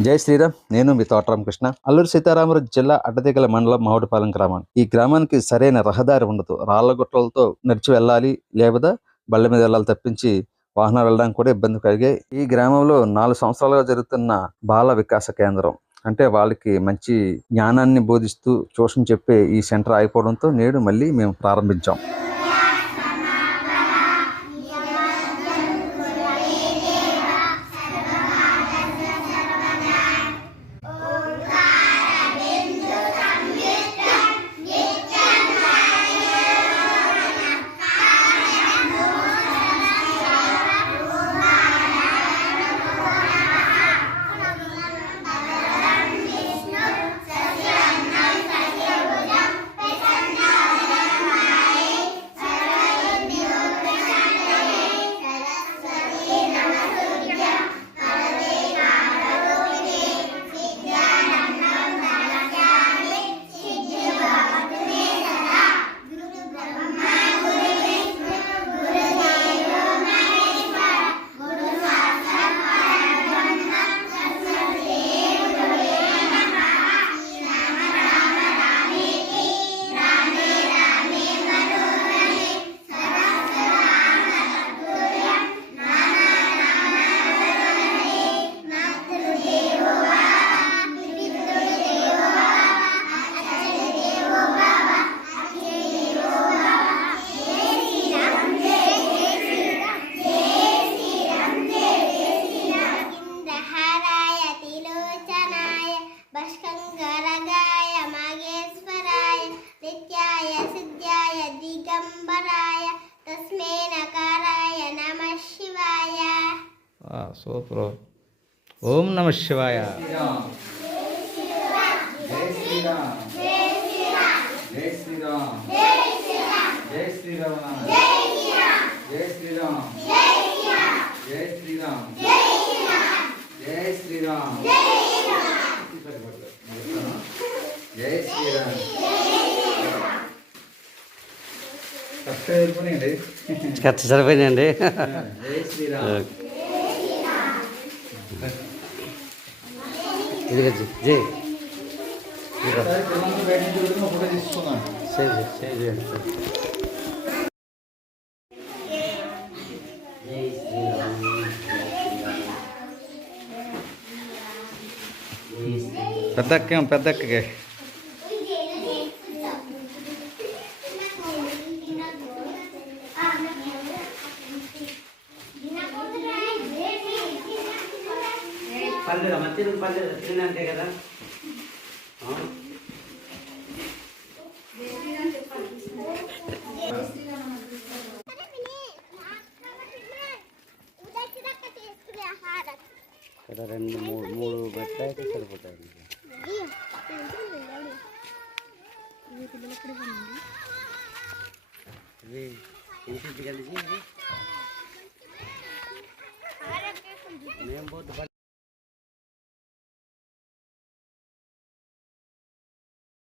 జై శ్రీరామ్. నేను మీ తోటరామ కృష్ణ. అల్లూరు సీతారామరాజు జిల్లా అడ్డదిగల మండలం మామిడిపాలెం గ్రామం. ఈ గ్రామానికి సరైన రహదారి ఉండదు. రాళ్ల గుట్టలతో నడిచి వెళ్ళాలి, లేదా బళ్ళ మీద వెళ్ళాలి తప్పించి వాహనాలు వెళ్ళడానికి కూడా ఇబ్బంది కలిగే ఈ గ్రామంలో 4 సంవత్సరాలుగా జరుగుతున్న బాల వికాస కేంద్రం, అంటే వాళ్ళకి మంచి జ్ఞానాన్ని బోధిస్తూ ట్యూషన్ చెప్పే ఈ సెంటర్ అయిపోవడంతో నేడు మళ్ళీ మేము ప్రారంభించాం. సూపర్. ఓం నమ శివాయ. ఖర్చు సరిపోయిందండి. ఇది జై పెద్దక్కకి పల్లెలు మంచి పల్లెలు తినంటే కదా. ఇక్కడ 2-3 బెట్లు అయితే సరిపోతాయి. ఇది ఇంటికి కలిసి మేము పోతే